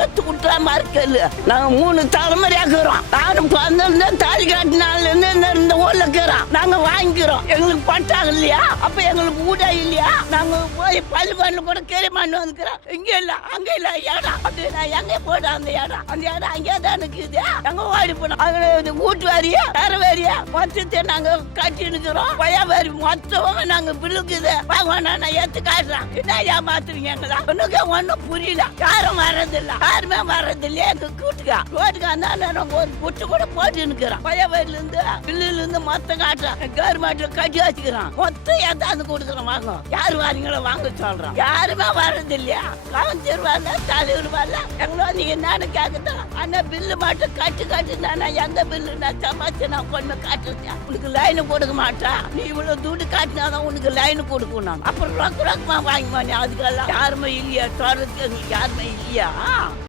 எடுத்து விட்டுற மாதிரி கேளு. நாங்க 3 தலைமுறையா இருக்கிறோம். நானும் பிறந்திருந்தா தாலி காட்டினால இருந்து இந்த ஊர்ல இருக்கிறோம். நாங்க வாங்கிக்கிறோம். எங்களுக்கு பட்டாங்க இல்லையா? அப்ப எங்களுக்கு ஊடா இல்லையா? நாங்க போய் பள்ளிப்பாண்டில் கூட கேரி பண்ணி வந்துக்கிறோம். இங்க இல்ல அங்க இல்ல இடம் அப்படின்னா எங்க போட அந்த இடம் அங்கே தான் இருக்குது. எங்க ஓடி போனோம். அங்க வீட்டு வாரியா வேற வேறியா மொத்தத்தை நாங்க கட்டி இருக்கிறோம். பய வேறு மொத்தமாக நாங்க விழுக்குது. வாங்க நான் ஏத்து காட்டுறேன். என்ன ஏமாத்துறீங்க எங்களா? ஒன்னும் புரியல. யாரும் வர்றதில்ல. யாருமே வர்றதில்லையே. எங்க கூட்டுக்கா ரோட்டுக்கா நாங்க ஒரு புட்டு கூட போட்டு இருக்கிறோம். பய வேறுல இருந்து பில்லுல இருந்து மொத்தம் காட்டுறோம். கவர்மெண்ட்ல கட்டி வச்சுக்கிறோம். மொத்தம் ஏதாவது கொடுக்குறோம். வாங்க யாரு வாரீங்களோ வாங்க சொல்றோம். யாருமே வர்றது இல்லையா? கவர்னர் வரல, தலைவர் வரல. எங்களோ நீங்க என்னன்னு கேக்குதான். ஆனா பில்லு மட்டும் கட்டு நானா எந்த பில்லு நான் சம்பாதிச்சு நான் கொண்டு காட்டுறேன். உனக்கு லைன் கொடுக்க மாட்டா. நீ இவ்வளவு துட்டு காட்டினாதான் உனக்கு லைன் கொடுக்கணும். அப்புறம் ரொக்கமா வாங்கி அதுக்கெல்லாம் யாருமே இல்லையா? சொல்றதுக்கு யாருமே இல்லையா?